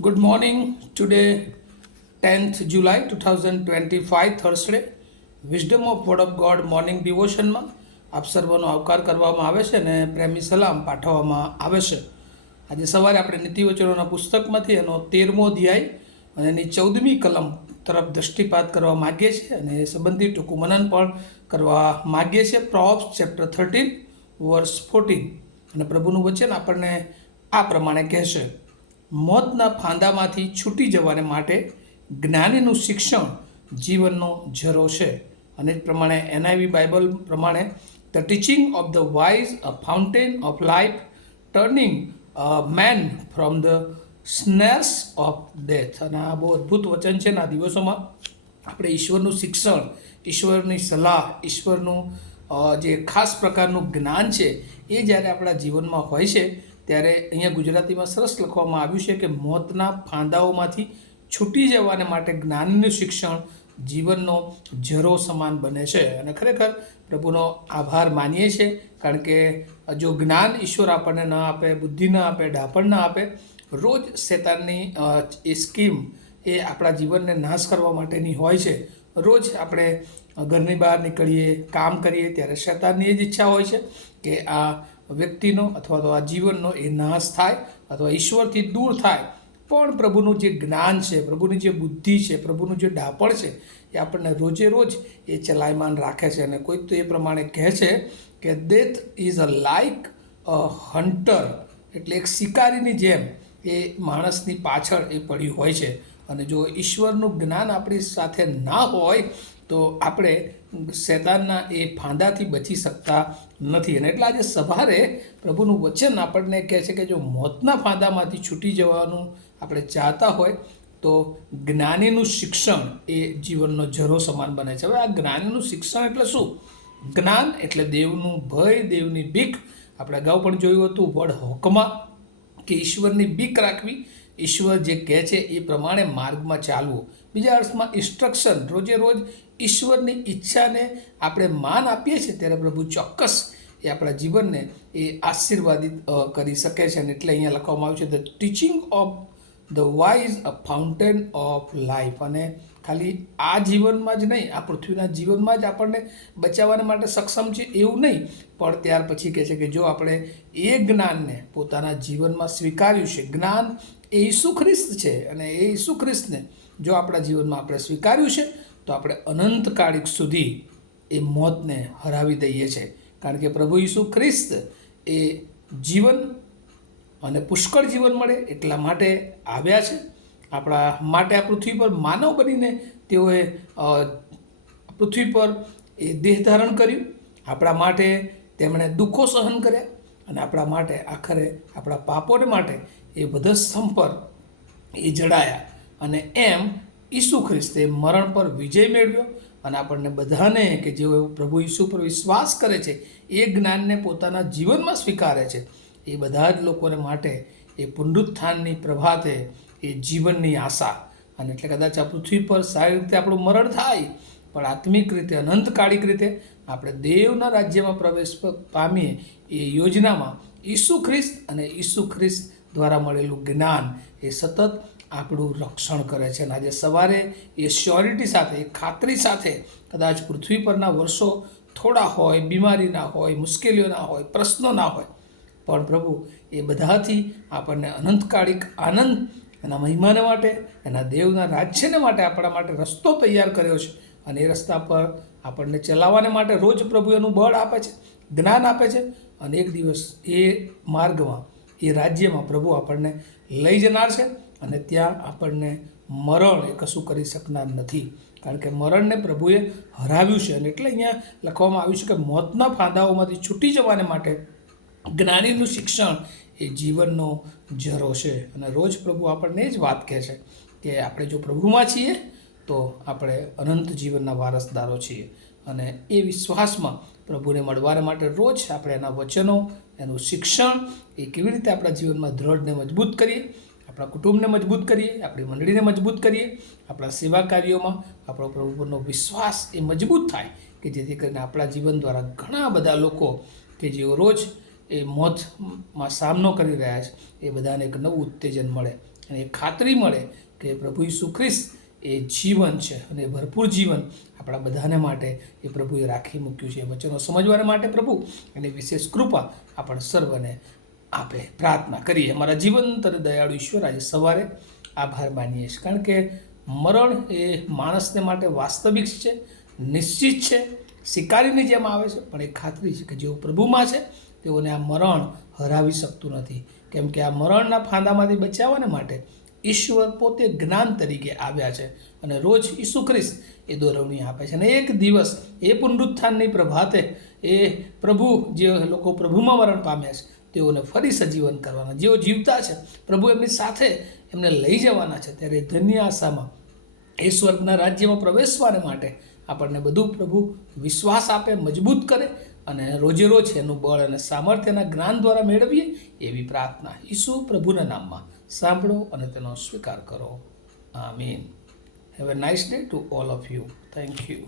Good morning. Today, 10th July 2025, Thursday. Wisdom of word of God morning ડિવોશનમાં આપ સર્વનો આવકાર કરવામાં આવે છે અને પ્રેમી સલામ પાઠવવામાં આવે છે. આજે સવારે આપણે નીતિવચનોના પુસ્તકમાંથી એનો 13મો અધ્યાય અને એની 14મી કલમ તરફ દૃષ્ટિપાત કરવા માગીએ છીએ અને એ સંબંધિત ટૂંકું મનન પણ કરવા માગીએ છીએ. પ્રોવ્સ ચેપ્ટર 13 વર્સ 14 અને પ્રભુનું વચન આપણને આ પ્રમાણે કહેશે: મોતના ફાંદામાંથી છૂટી જવાને માટે જ્ઞાનીનું શિક્ષણ જીવનનો ઝરો છે. અને એ પ્રમાણે NIV બાઇબલ પ્રમાણે the teaching of the wise a fountain of life, turning man from the snares of death. અને આ બહુ અદ્ભુત વચન છે. આ દિવસોમાં આપણે ઈશ્વરનું શિક્ષણ, ઈશ્વરની સલાહ, ઈશ્વરનું જે ખાસ પ્રકારનું જ્ઞાન છે એ જ્યારે આપણા જીવનમાં હોય છે ત્યારે અહીંયા ગુજરાતીમાં સરસ લખવામાં આવ્યું છે કે મોતના ફાંદાઓમાંથી છૂટી જવાને માટે જ્ઞાનનું શિક્ષણ જીવનનો ઝરો સમાન બને છે. અને ખરેખર પ્રભુનો આભાર માનીએ છીએ, કારણ કે જો જ્ઞાન ઈશ્વર આપણને ન આપે, બુદ્ધિ ન આપે, ડાપણ ન આપે, રોજ શેતાનની એ સ્કીમ એ આપણા જીવનને નાશ કરવા માટેની હોય છે. રોજ આપણે ઘરની બહાર નીકળીએ, કામ કરીએ ત્યારે શેતાનની એ જ ઈચ્છા હોય છે કે આ વ્યક્તિનો અથવા તો આ જીવનનો એ નાશ થાય અથવા ઈશ્વરથી દૂર થાય. પણ પ્રભુનું જે જ્ઞાન છે, પ્રભુની જે બુદ્ધિ છે, પ્રભુનું જે ડાપણ છે એ આપણને રોજે રોજ એ ચલાયમાન રાખે છે. અને કોઈક તો એ પ્રમાણે કહે છે કે death is a like a hunter, એટલે એક શિકારીની જેમ એ માણસની પાછળ એ પડ્યું હોય છે. અને જો ઈશ્વરનું જ્ઞાન આપણી સાથે ના હોય તો આપણે શેતાનના એ ફાંદાથી બચી શકતા નથી. અને એટલે આજે સવારે પ્રભુનું વચન આપણને કહે છે કે જો મોતના ફાંદામાંથી છૂટી જવાનું આપણે ચાહતા હોય તો જ્ઞાનીનું શિક્ષણ એ જીવનનો ઝરો સમાન બને છે. હવે આ જ્ઞાનીનું શિક્ષણ એટલે શું? જ્ઞાન એટલે દેવનું ભય, દેવની બીક. આપણે અગાઉ પણ જોયું હતું વડ હોકમાં કે ઈશ્વરની બીક રાખવી, ઈશ્વર જે કહે છે એ પ્રમાણે માર્ગમાં ચાલવું. બીજા અર્થમાં ઇન્સ્ટ્રક્શન, રોજે રોજ ઈશ્વરની ઈચ્છાને આપણે માન આપીએ છીએ ત્યારે પ્રભુ ચોક્કસ એ આપણા જીવનને એ આશીર્વાદિત કરી શકે છે. અને એટલે અહીંયા લખવામાં આવ્યું છે the teaching of the wise a fountain of life. અને ખાલી આ જીવનમાં જ નહીં, આ પૃથ્વીના જીવનમાં જ આપણને બચાવવાને માટે સક્ષમ છે એવું નહીં, પણ ત્યાર પછી કહે છે કે જો આપણે એ જ્ઞાનને પોતાના જીવનમાં સ્વીકાર્યું છે, જ્ઞાન એ ઈસુ ખ્રિસ્ત છે, અને એ ઈસુ ખ્રિસ્તને જો આપણા જીવનમાં આપણે સ્વીકાર્યું છે તો આપણે અનંતકાળિક સુધી એ મોતને હરાવી દઈએ છીએ. કારણ કે પ્રભુ ઈસુ ખ્રિસ્ત એ જીવન અને પુષ્કળ જીવન મળે એટલા માટે આવ્યા છે. આપણા માટે આ પૃથ્વી પર માનવ બનીને તેઓએ પૃથ્વી પર એ દેહ ધારણ કર્યું. આપણા માટે તેમણે દુઃખો સહન કર્યા અને આપણા માટે આખરે આપણા પાપોને માટે એ વધસ્તંભ પર એ જડાયા. અને એમ ઈસુ ખ્રિસ્તે મરણ પર વિજય મેળવ્યો અને આપણને બધાને કે જેઓ પ્રભુ ઈસુ પર વિશ્વાસ કરે છે, એ જ્ઞાનને પોતાના જીવનમાં સ્વીકારે છે, એ બધા જ લોકોને માટે એ પુનરુત્થાનની પ્રભાતે એ જીવનની આશા. અને એટલે કદાચ આ પૃથ્વી પર સારી રીતે આપણું મરણ થાય, પણ આત્મિક રીતે, અનંતકાળિક રીતે આપણે દેવના રાજ્યમાં પ્રવેશ પામીએ એ યોજનામાં ઈસુ ખ્રિસ્ત અને ઈસુ ખ્રિસ્ત દ્વારા મળેલું જ્ઞાન એ સતત આપણું રક્ષણ કરે છે. અને આજે સવારે એ શ્યોરિટી સાથે, એ ખાતરી સાથે, કદાચ પૃથ્વી પરના વર્ષો થોડા હોય, બીમારી ના હોય, મુશ્કેલીઓ ના હોય, પ્રશ્નો ના હોય, પણ પ્રભુ એ બધાથી આપણને અનંતકાળિક આનંદ, એના મહિમાને માટે, એના દેવના રાજ્યને માટે આપણા માટે રસ્તો તૈયાર કર્યો છે. અને એ રસ્તા પર આપણને ચલાવવાને માટે રોજ પ્રભુ એનું બળ આપે છે, જ્ઞાન આપે છે. અને એક દિવસ એ માર્ગમાં, એ રાજ્યમાં પ્રભુ આપણને લઈ જનાર છે. અને ત્યાં આપણને મરણ એ કશું કરી શકનાર નથી, કારણ કે મરણને પ્રભુએ હરાવ્યું છે. અને એટલે અહીંયા લખવામાં આવ્યું છે કે મોતના ફાંદાઓમાંથી છૂટી જવાને માટે જ્ઞાનીનું શિક્ષણ એ જીવનનો ઝરો છે. અને રોજ પ્રભુ આપણને જ વાત કહે છે કે આપણે જો પ્રભુમાં છીએ તો આપણે અનંત જીવનના વારસદારો છીએ. અને એ વિશ્વાસમાં પ્રભુને મળવાને માટે રોજ આપણે એના વચનો, એનું શિક્ષણ એ કેવી રીતે આપણા જીવનમાં દ્રઢને મજબૂત કરીએ, આપણા કુટુંબને મજબૂત કરીએ, આપણી મંડળીને મજબૂત કરીએ, આપણા સેવા કાર્યોમાં આપણો પ્રભુ પરનો વિશ્વાસ એ મજબૂત થાય કે જેથી કરીને આપણા જીવન દ્વારા ઘણા બધા લોકો કે જેઓ રોજ એ મોતમાં સામનો કરી રહ્યા છે એ બધાને એક નવું ઉત્તેજન મળે અને એ ખાતરી મળે કે પ્રભુ ઈસુ ખ્રિસ્ત એ જીવન છે અને ભરપૂર જીવન આપણા બધાને માટે એ પ્રભુએ રાખી મૂક્યું છે. વચનો સમજવાને માટે પ્રભુ એની વિશેષ કૃપા આપણે સર્વને આપે. પ્રાર્થના કરીએ. અમારા જીવંત અને દયાળુ ઈશ્વર, આજે સવારે આભાર માનીએ છીએ, કારણ કે મરણ એ માણસને માટે વાસ્તવિક છે, નિશ્ચિત છે, શિકારીની જેમ આવે છે, પણ એ ખાતરી છે કે જેઓ પ્રભુમાં છે તેઓને આ મરણ હરાવી શકતું નથી, કેમ કે આ મરણના ફાંદામાંથી બચાવવાને માટે ઈશ્વર પોતે જ્ઞાન તરીકે આવ્યા છે અને રોજ ઈસુ ખ્રિસ્ત એ દોરવણી આપે છે. અને એક દિવસ એ પુનરુત્થાનની પ્રભાતે એ પ્રભુ, જે લોકો પ્રભુમાં મરણ પામ્યા છે તેઓને ફરી સજીવન કરવાના, જેઓ જીવતા છે પ્રભુ એમની સાથે એમને લઈ જવાના છે. ત્યારે ધન્ય આશામાં એ સ્વર્ગના રાજ્યમાં પ્રવેશવાને માટે આપણને બધું પ્રભુ વિશ્વાસ આપે, મજબૂત કરે અને રોજે રોજ એનું બળ અને સામર્થ્યના જ્ઞાન દ્વારા મેળવીએ એવી પ્રાર્થના ઈસુ પ્રભુના નામમાં સાંભળો અને તેનો સ્વીકાર કરો. આમીન. Have a nice day to all of you. Thank you.